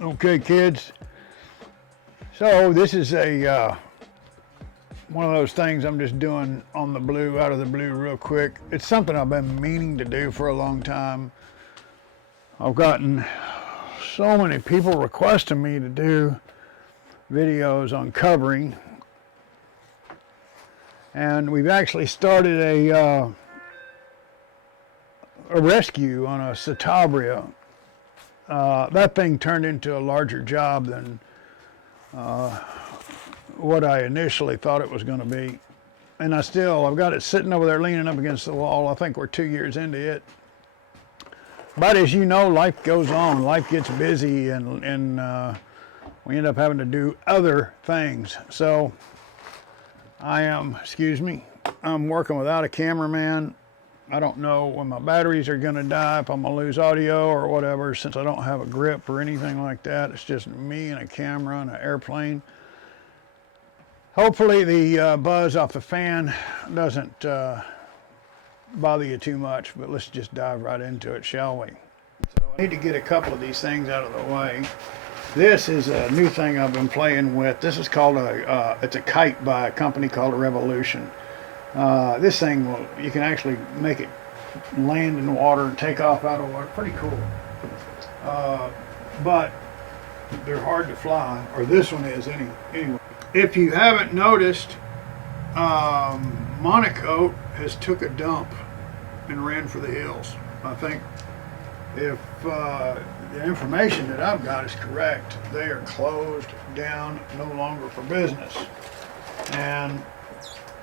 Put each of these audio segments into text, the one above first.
Okay, kids. So this is a one of those things I'm just doing on the blue, out of the blue, real quick. It's something I've been meaning to do for a long time. I've gotten so many people requesting me to do videos on covering, and we've actually started a rescue on a Citabria. That thing turned into a larger job than what I initially thought it was going to be. And I've got it sitting over there leaning up against the wall. I think we're 2 years into it. But as you know, life goes on. Life gets busy, and we end up having to do other things. So I'm working without a cameraman. I don't know when my batteries are going to die, if I'm going to lose audio or whatever, since I don't have a grip or anything like that. It's just me and a camera and an airplane. Hopefully the buzz off the fan doesn't bother you too much, but let's just dive right into it, shall we? So I need to get a couple of these things out of the way. This is a new thing I've been playing with. This is called it's a kite by a company called Revolution. This thing you can actually make it land in the water and take off out of water. Pretty cool. But they're hard to fly, or this one is anyway. If you haven't noticed, Monokote has took a dump and ran for the hills. I think if the information that I've got is correct, they are closed down, no longer for business. And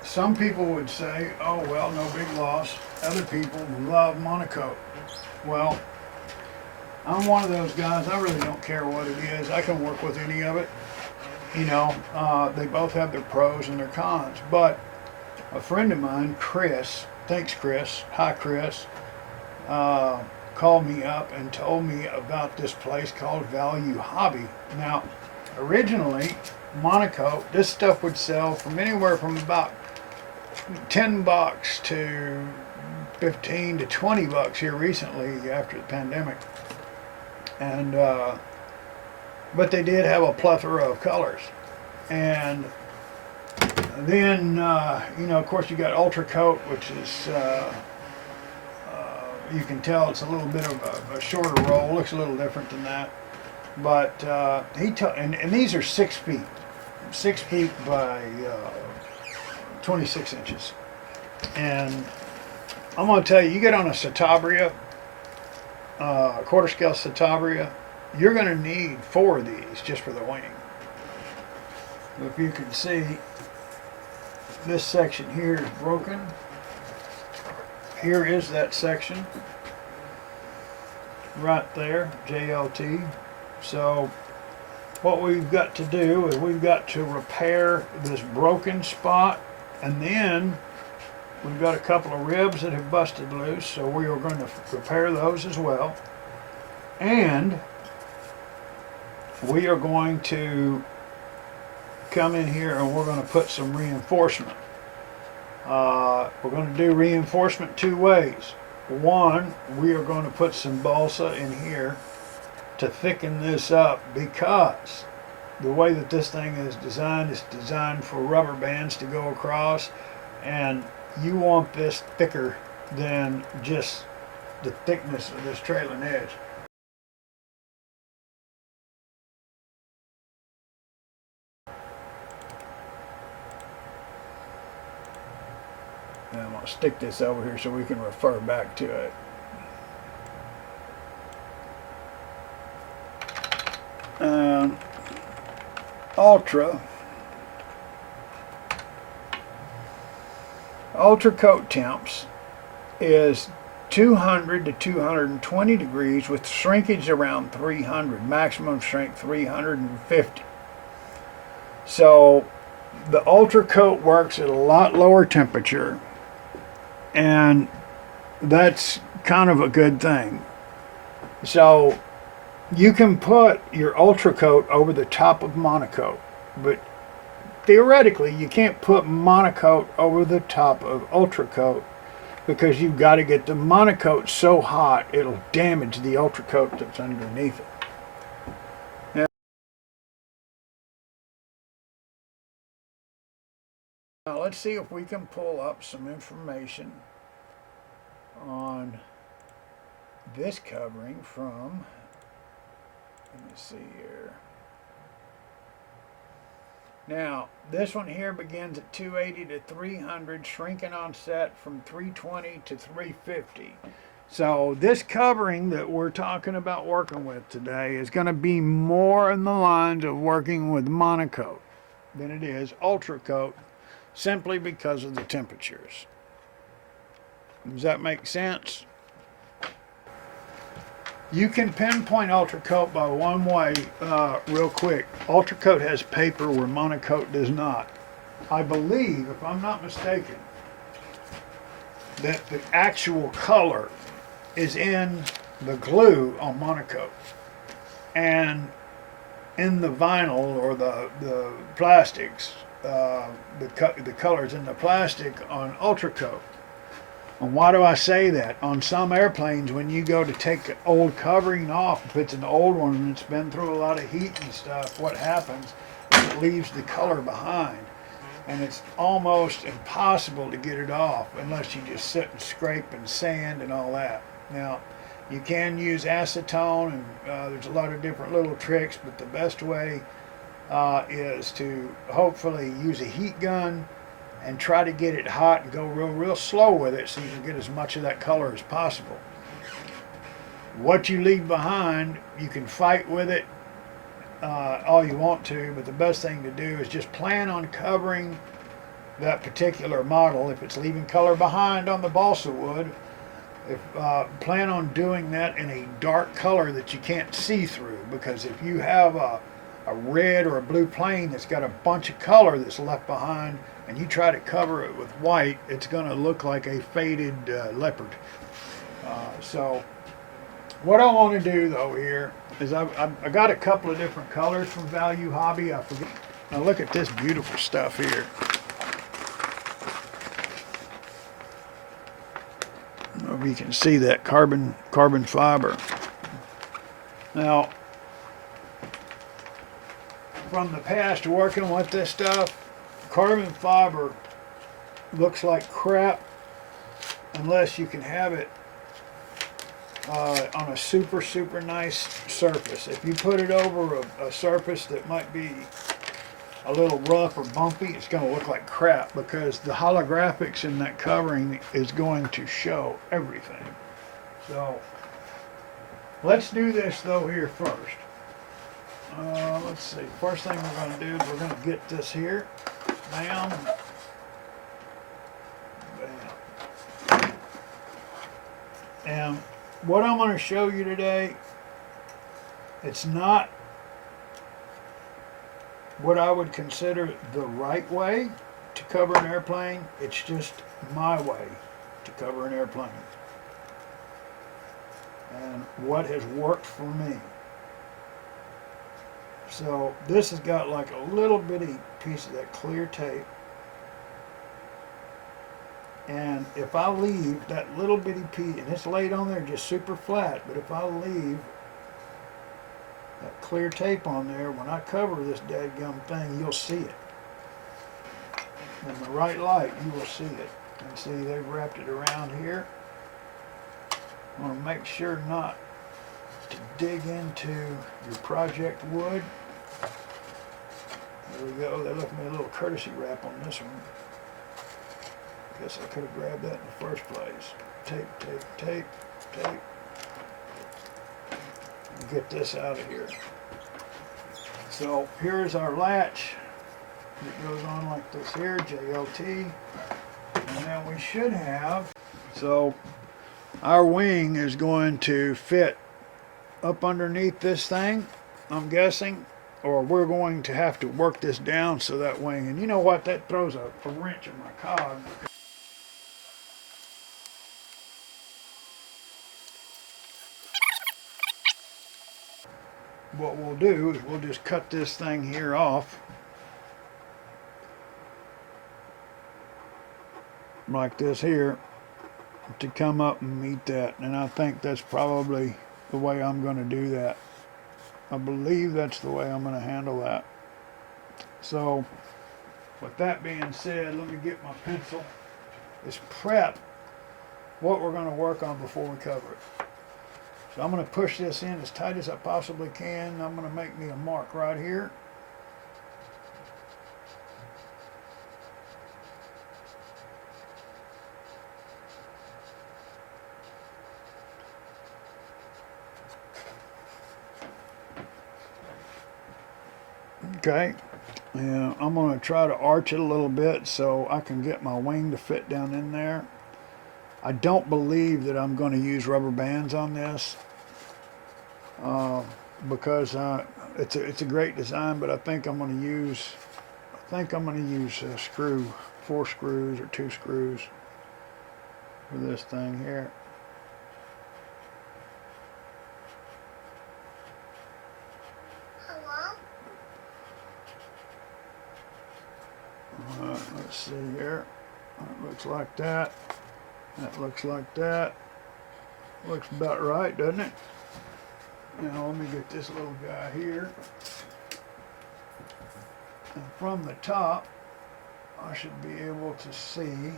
some people would say, oh, well, no big loss. Other people love Monokote. Well, I'm one of those guys. I really don't care what it is. I can work with any of it. You know, they both have their pros and their cons. But a friend of mine, Chris, thanks Chris, hi Chris, called me up and told me about this place called Value Hobby. Now, originally, Monokote, this stuff would sell from anywhere from about $10 to 15 to 20 bucks here recently after the pandemic. And but they did have a plethora of colors. And then you know, of course, you got Ultracote, which is you can tell it's a little bit of a shorter roll, looks a little different than that. But and these are 6 feet by 26 inches. And I'm going to tell you, you get on a Citabria, quarter scale Citabria, you're going to need 4 of these just for the wing. If you can see, this section here is broken. Here is that section right there, JLT. So what we've got to do is we've got to repair this broken spot, and then we've got a couple of ribs that have busted loose, so we are going to repair those as well. And we are going to come in here and we're going to put some reinforcement. We're going to do reinforcement 2 ways. One, we are going to put some balsa in here to thicken this up, because the way that this thing is designed for rubber bands to go across, and you want this thicker than just the thickness of this trailing edge. And I'm going to stick this over here so we can refer back to it. Ultracote Temps is 200 to 220 degrees with shrinkage around 300, maximum shrink 350. So the Ultracote works at a lot lower temperature, and that's kind of a good thing. So you can put your Ultracote over the top of Monokote, but theoretically you can't put Monokote over the top of Ultracote, because you've got to get the Monokote so hot it'll damage the Ultracote that's underneath it. Now let's see if we can pull up some information on this covering from, let me see here. Now, this one here begins at 280 to 300, shrinking on set from 320 to 350. So this covering that we're talking about working with today is going to be more in the lines of working with Monokote than it is Ultracote, simply because of the temperatures. Does that make sense? You can pinpoint Ultracote by one way, real quick. Ultracote has paper where Monokote does not. I believe, if I'm not mistaken, that the actual color is in the glue on Monokote, and in the vinyl or the plastics, the colors in the plastic on Ultracote. And why do I say that? On some airplanes, when you go to take the old covering off, if it's an old one and it's been through a lot of heat and stuff, what happens is it leaves the color behind. And it's almost impossible to get it off unless you just sit and scrape and sand and all that. Now, you can use acetone, and there's a lot of different little tricks, but the best way is to hopefully use a heat gun and try to get it hot and go real slow with it so you can get as much of that color as possible. What you leave behind, you can fight with it all you want to, but the best thing to do is just plan on covering that particular model. If it's leaving color behind on the balsa wood, plan on doing that in a dark color that you can't see through, because if you have a red or a blue plane that's got a bunch of color that's left behind and you try to cover it with white, it's going to look like a faded leopard. So what I want to do though here is I got a couple of different colors from Value Hobby. I forget. Now look at this beautiful stuff here. I don't know if you can see that carbon fiber. Now, from the past working with this stuff, carbon fiber looks like crap unless you can have it on a super nice surface. If you put it over a surface that might be a little rough or bumpy, it's going to look like crap, because the holographics in that covering is going to show everything. So let's do this though here first. Let's see, first thing we're going to do is we're going to get this here. Bam. Bam. And what I'm going to show you today, it's not what I would consider the right way to cover an airplane. It's just my way to cover an airplane. And what has worked for me. So this has got like a little bitty piece of that clear tape, and if I leave that little bitty piece, and it's laid on there just super flat, but if I leave that clear tape on there, when I cover this dadgum thing, you'll see it. In the right light, you will see it. And see, they've wrapped it around here. I want to make sure not to dig into your project wood. There we go. They left me a little courtesy wrap on this one. Guess I could have grabbed that in the first place. Tape. And get this out of here. So here's our latch. It goes on like this here, JLT. And then we should have, so our wing is going to fit up underneath this thing, I'm guessing, or we're going to have to work this down so that wing, and you know what, that throws a wrench in my cog. What we'll do is we'll just cut this thing here off like this here, to come up and meet that, and I think that's probably the way I'm going to do that. I believe that's the way I'm going to handle that. So with that being said, let me get my pencil. Let's prep what we're going to work on before we cover it. So I'm going to push this in as tight as I possibly can. I'm going to make me a mark right here. Okay, and I'm going to try to arch it a little bit so I can get my wing to fit down in there. I don't believe that I'm going to use rubber bands on this because it's a great design, but I think I'm going to use a screw, 4 screws or 2 screws for this thing here. Let's see here. That looks like that. That looks like that. Looks about right, doesn't it? Now let me get this little guy here. And from the top, I should be able to see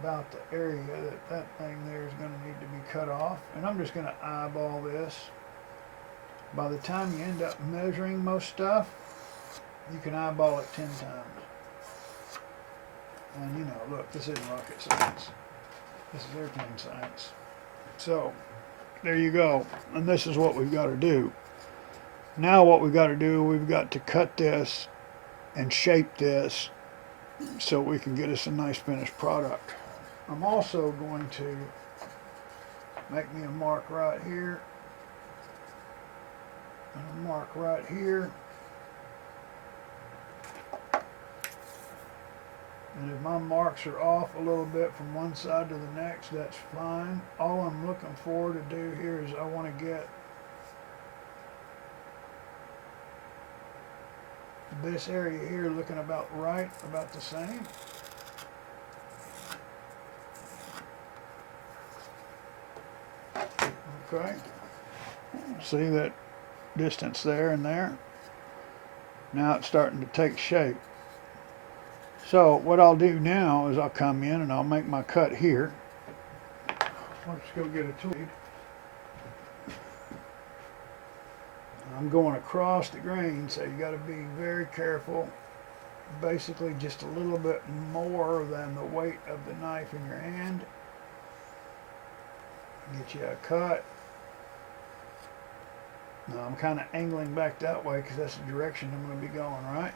about the area that thing there is going to need to be cut off. And I'm just going to eyeball this. By the time you end up measuring most stuff, you can eyeball it 10 times. And you know, look, this isn't rocket science. This is airplane science. So, there you go. And this is what we've got to do. Now what we've got to do, we've got to cut this and shape this so we can get us a nice finished product. I'm also going to make me a mark right here. And a mark right here. And if my marks are off a little bit from one side to the next, that's fine. All I'm looking for to do here is I want to get this area here looking about right, about the same. Okay. See that distance there and there? Now it's starting to take shape. So what I'll do now is I'll come in and I'll make my cut here. Let's go get a tool. I'm going across the grain, so you got to be very careful. Basically just a little bit more than the weight of the knife in your hand. Get you a cut. Now I'm kind of angling back that way because that's the direction I'm going to be going, right?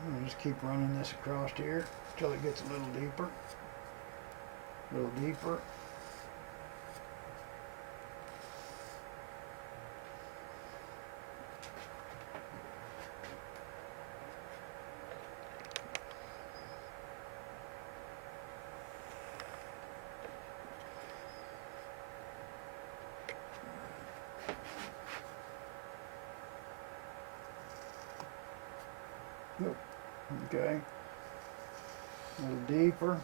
I'm going to just keep running this across here until it gets a little deeper. A little deeper. Okay, a little deeper.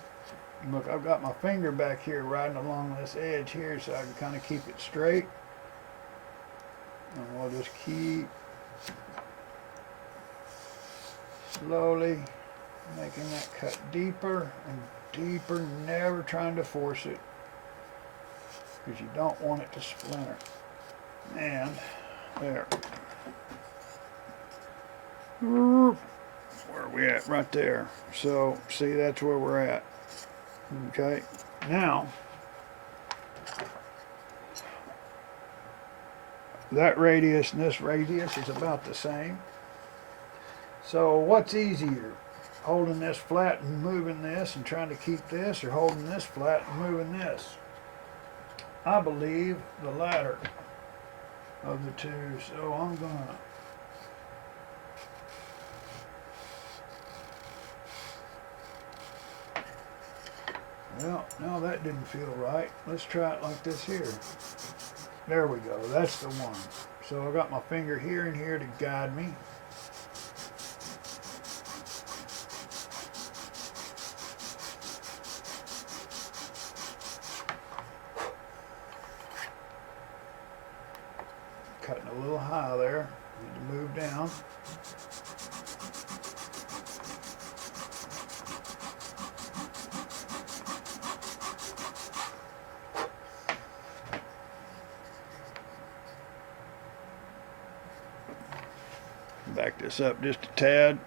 Look, I've got my finger back here riding along this edge here so I can kind of keep it straight. And we'll just keep slowly making that cut deeper and deeper, never trying to force it because you don't want it to splinter. And there. Where are we at? Right there. So, see, that's where we're at. Okay. Now, that radius and this radius is about the same. So, what's easier? Holding this flat and moving this and trying to keep this, or holding this flat and moving this? I believe the latter of the two. So, I'm going to well, no, that didn't feel right. Let's try it like this here. There we go. That's the one. So I got my finger here and here to guide me. a little high there. Need to move down. Back this up just a tad.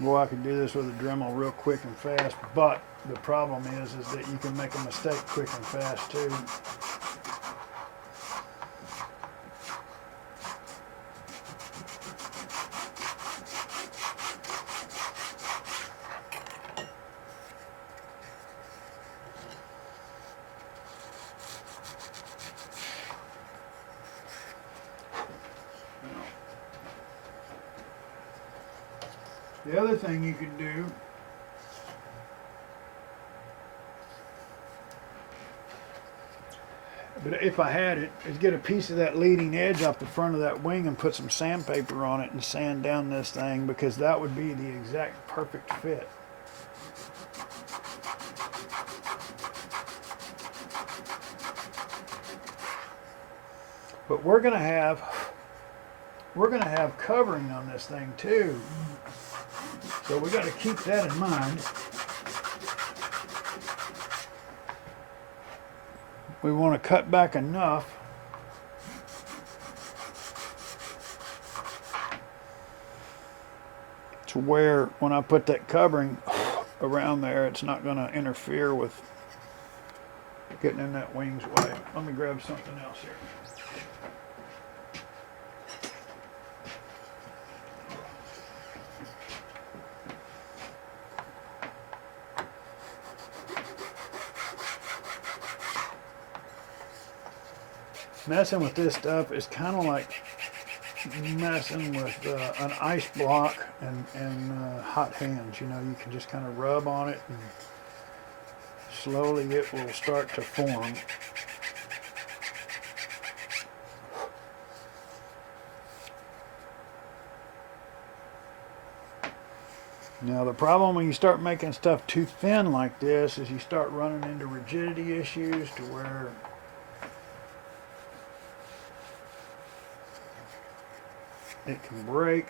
Boy, I could do this with a Dremel real quick and fast, but the problem is that you can make a mistake quick and fast too. The other thing you could do but if I had it, is get a piece of that leading edge off the front of that wing and put some sandpaper on it and sand down this thing, because that would be the exact perfect fit. But we're gonna have covering on this thing too. So we got to keep that in mind. We want to cut back enough to where when I put that covering around there, it's not going to interfere with getting in that wing's way. Let me grab something else here. Messing with this stuff is kind of like messing with an ice block and hot hands. You know, you can just kind of rub on it and slowly it will start to form. Now the problem when you start making stuff too thin like this is you start running into rigidity issues to where it can break.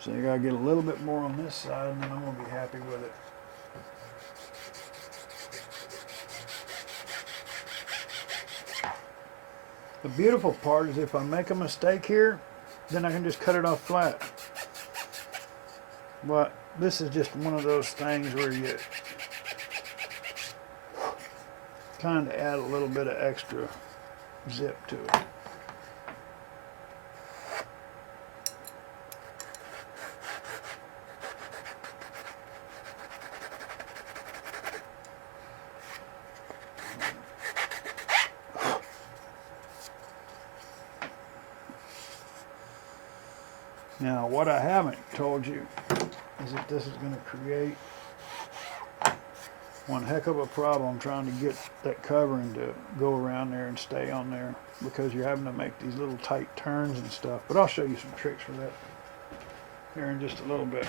So you gotta get a little bit more on this side and then I'm gonna be happy with it. The beautiful part is if I make a mistake here, then I can just cut it off flat. But this is just one of those things where you kind of add a little bit of extra zip to it. Now, what I haven't told you is that this is going to create one heck of a problem trying to get that covering to go around there and stay on there, because you're having to make these little tight turns and stuff. But I'll show you some tricks for that here in just a little bit.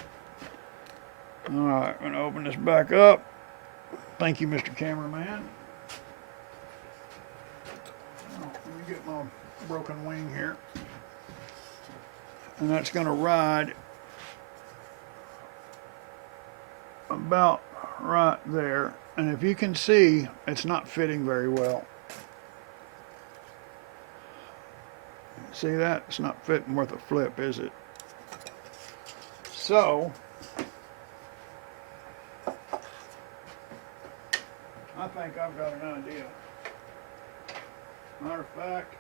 All right, I'm going to open this back up. Thank you, Mr. Cameraman. Oh, let me get my broken wing here. And that's going to ride about right there. And if you can see, it's not fitting very well. See that? It's not fitting worth a flip, is it? So, I think I've got an idea. Matter of fact,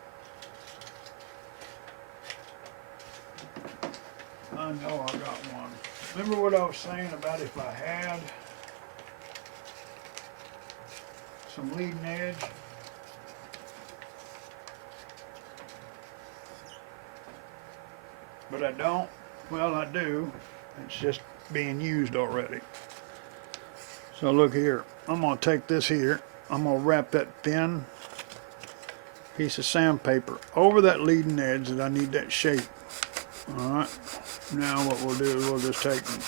I know I got one. Remember what I was saying about if I had some leading edge? But I don't. Well, I do. It's just being used already. So look here. I'm going to take this here. I'm going to wrap that thin piece of sandpaper over that leading edge that I need that shape. Alright. Now what we'll do is we'll just take them.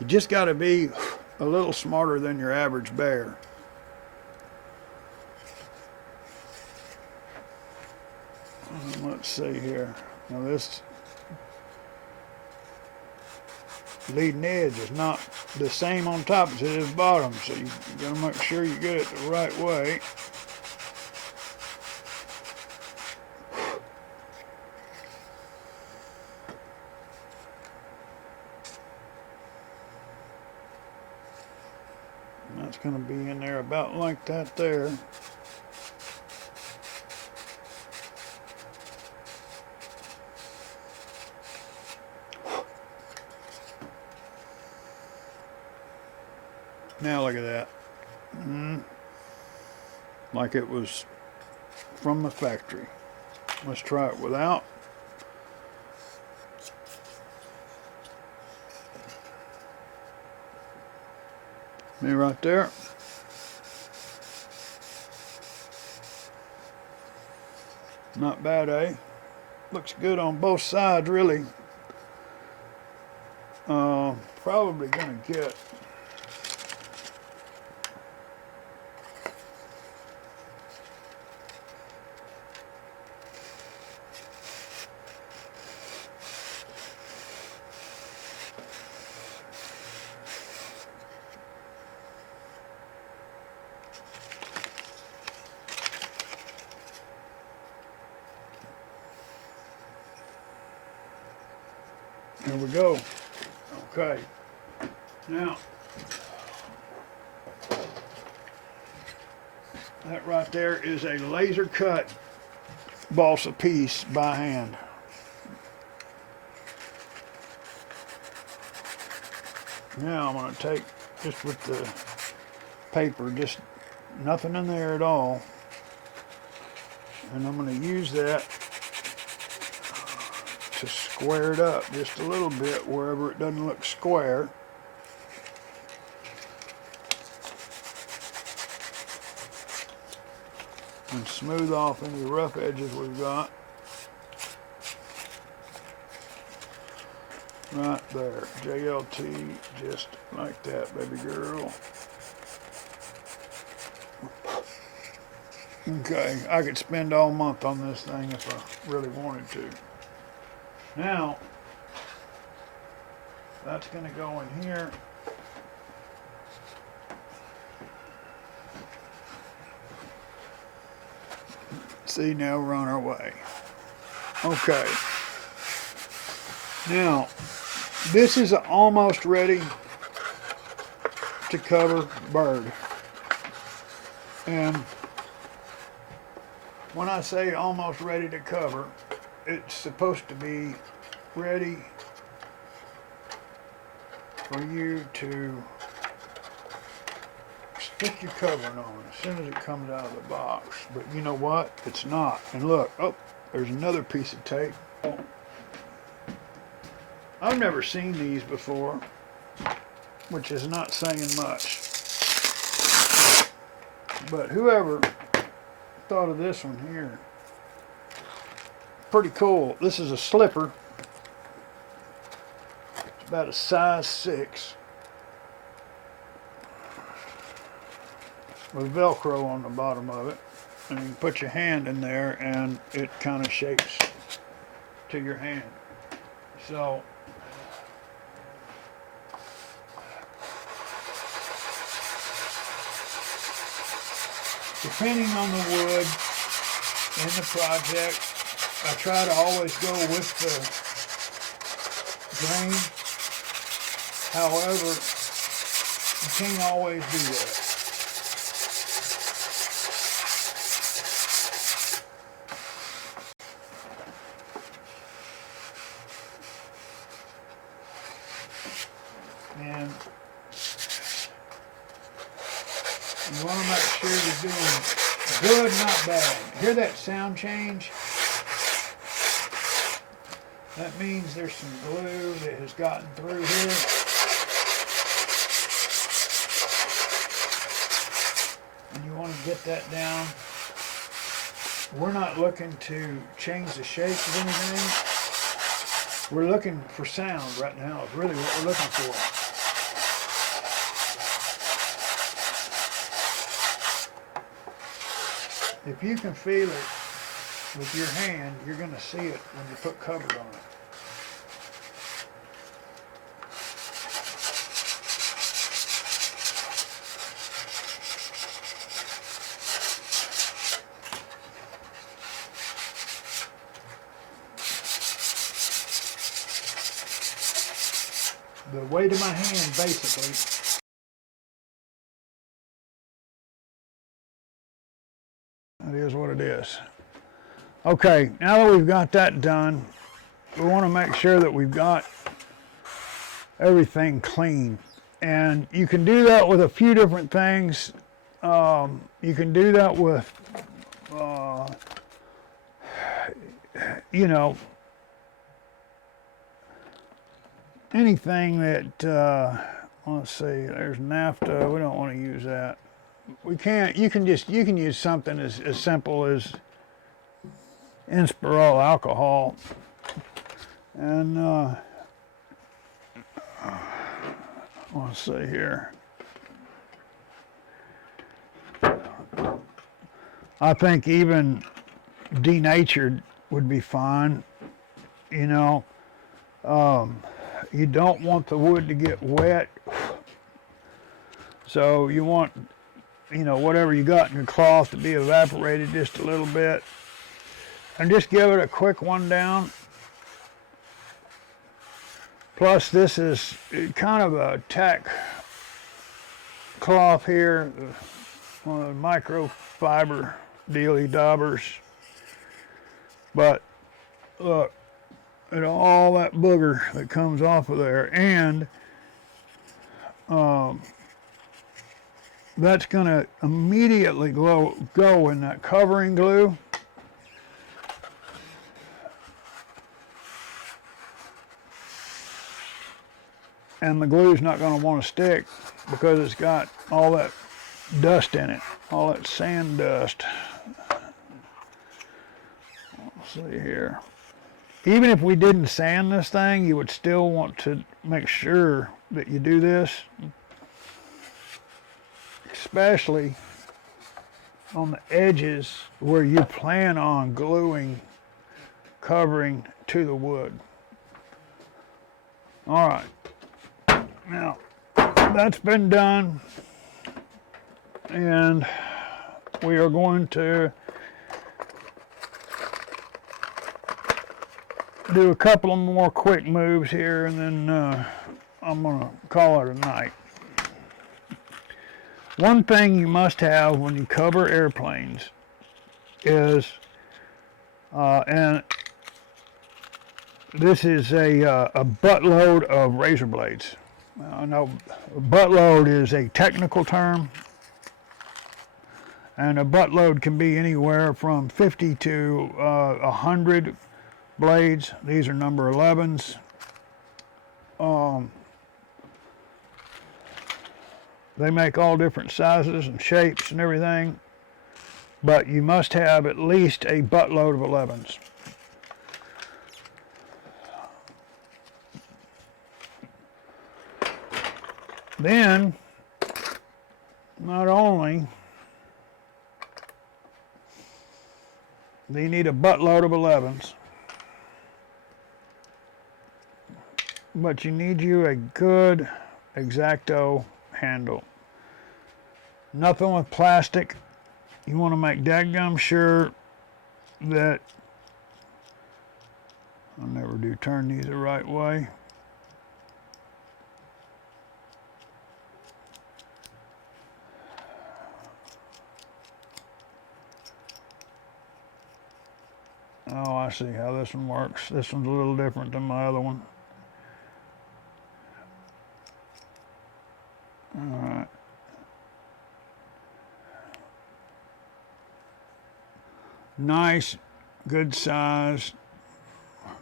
You just got to be a little smarter than your average bear. Let's see here. Now this leading edge is not the same on top as it is bottom, so you gotta make sure you get it the right way. And that's gonna be in there about like that there. Now look at that. Like it was from the factory. Let's try it without. Me right there. Not bad, eh? Looks good on both sides, really. Probably gonna get there we go. Okay. Now, that right there is a laser cut balsa piece by hand. Now I'm going to take, just with the paper, just nothing in there at all, and I'm going to use that to square it up just a little bit wherever it doesn't look square. And smooth off any rough edges we've got. Right there, JLT, just like that, baby girl. Okay, I could spend all month on this thing if I really wanted to. Now, that's going to go in here. See, now we're on our way. Okay. Now, this is an almost ready to cover bird. And when I say almost ready to cover, it's supposed to be ready for you to stick your covering on as soon as it comes out of the box. But you know what? It's not. And look, oh, there's another piece of tape. I've never seen these before, which is not saying much. But whoever thought of this one here, pretty cool. This is a slipper. It's about a size 6. With Velcro on the bottom of it. And you can put your hand in there and it kind of shapes to your hand. So, depending on the wood in the project, I try to always go with the grain. However, You can't always do that. And you want to make sure you're doing good, not bad. Hear that sound change? That means there's some glue that has gotten through here. And you want to get that down. We're not looking to change the shape of anything. We're looking for sound right now. Is really what we're looking for. If you can feel it with your hand, you're going to see it when you put covers on it. The weight of my hand, basically, that is what it is. Okay, now that we've got that done, we want to make sure that we've got everything clean. And you can do that with a few different things. You can do that with, you know, anything that, let's see, there's naphtha. We don't want to use that. We can't, you can use something as simple as Inspirol alcohol. And let's see here. I think even denatured would be fine. You know, you don't want the wood to get wet. So you want, you know, whatever you got in your cloth to be evaporated just a little bit. And just give it a quick one down. Plus this is kind of a tack cloth here, one of the microfiber dealy daubers. But look at all that booger that comes off of there, and that's going to immediately go in that covering glue. And the glue's not going to want to stick because it's got all that dust in it, all that sand dust. Let's see here. Even if we didn't sand this thing, you would still want to make sure that you do this, especially on the edges where you plan on gluing covering to the wood. All right. Now, that's been done, and we are going to do a couple of more quick moves here, and then I'm going to call it a night. One thing you must have when you cover airplanes is, and this is a buttload of razor blades. I know buttload is a technical term, and a buttload can be anywhere from 50 to 100 blades. These are number 11s. They make all different sizes and shapes and everything, but you must have at least a buttload of 11s. Then, not only do you need a buttload of 11s, but you need you a good X-Acto handle. Nothing with plastic. You want to make dadgum sure that, I never do turn these the right way. Oh, I see how this one works. This one's a little different than my other one. All right. Nice, good size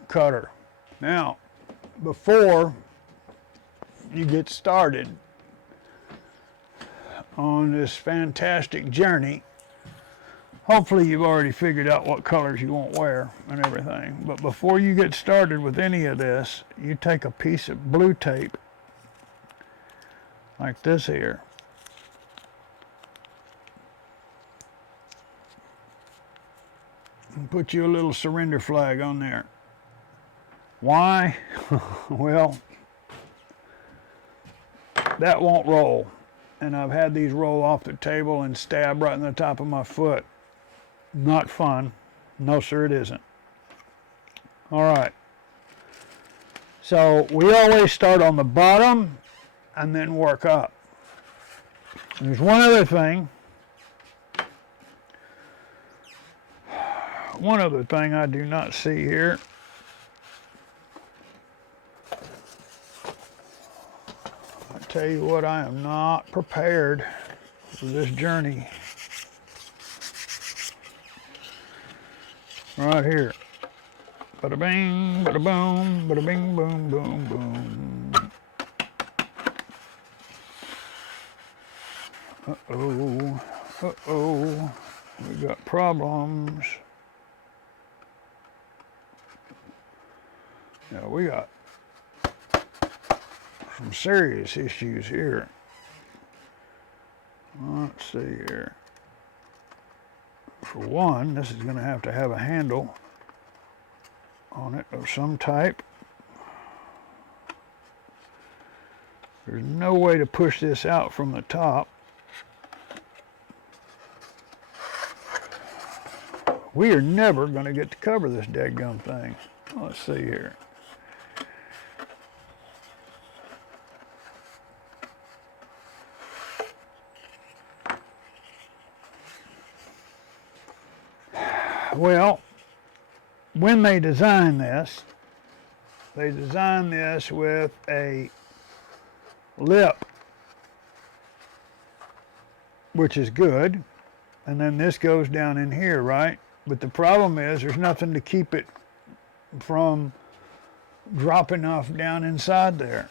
cutter. Now, before you get started on this fantastic journey, hopefully you've already figured out what colors you won't wear and everything. But before you get started with any of this, you take a piece of blue tape like this here. And put you a little surrender flag on there. Why? Well, that won't roll. And I've had these roll off the table and stab right in the top of my foot. Not fun. No, sir, it isn't. All right. So we always start on the bottom and then work up. There's one other thing. One other thing I do not see here. I tell you what, I am not prepared for this journey. Right here. Bada bing, bada boom, bada bing, boom, boom, boom. Uh-oh, uh-oh, we got problems. Yeah, we got some serious issues here. Let's see here. For one, this is going to have a handle on it of some type. There's no way to push this out from the top. We are never going to get to cover this dadgum thing. Let's see here. Well, when they designed this with a lip, which is good, and then this goes down in here, right? But the problem is there's nothing to keep it from dropping off down inside there.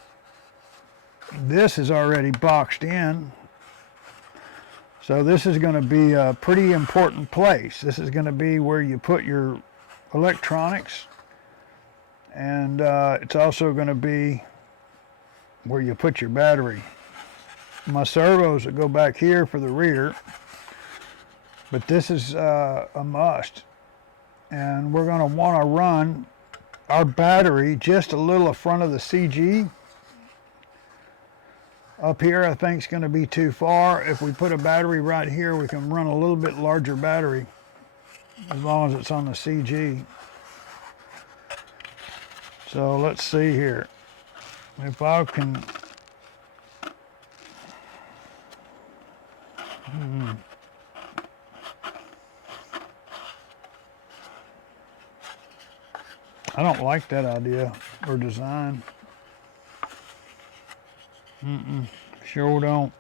This is already boxed in. So this is going to be a pretty important place. This is going to be where you put your electronics, and it's also going to be where you put your battery. My servos that go back here for the rear, but this is a must. And we're going to want to run our battery just a little in front of the CG. Up here, I think it's going to be too far. If we put a battery right here, we can run a little bit larger battery as long as it's on the CG. So let's see here. If I can... I don't like that idea or design. Sure don't.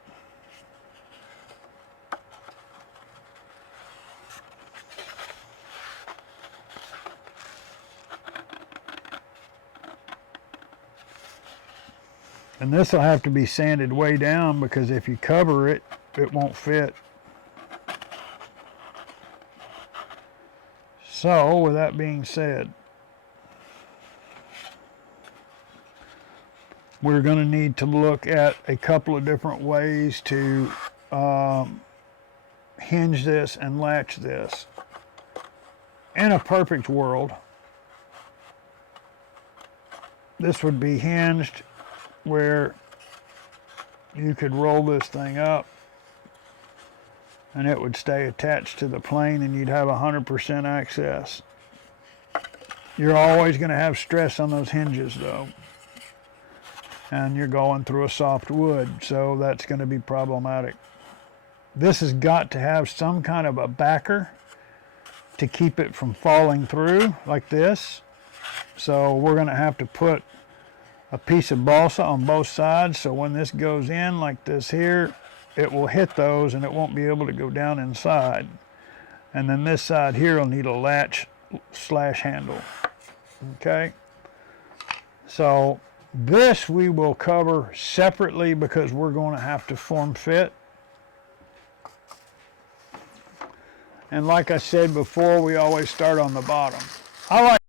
And this will have to be sanded way down because if you cover it, it won't fit. So, with that being said, we're going to need to look at a couple of different ways to hinge this and latch this. In a perfect world, this would be hinged where you could roll this thing up and it would stay attached to the plane and you'd have 100% access. You're always going to have stress on those hinges though. And you're going through a soft wood, so that's going to be problematic. This has got to have some kind of a backer to keep it from falling through like this. So we're going to have to put a piece of balsa on both sides, so when this goes in like this here, it will hit those and it won't be able to go down inside. And then this side here will need a latch slash handle. Okay, so this we will cover separately because we're going to have to form fit. And like I said before, we always start on the bottom. I like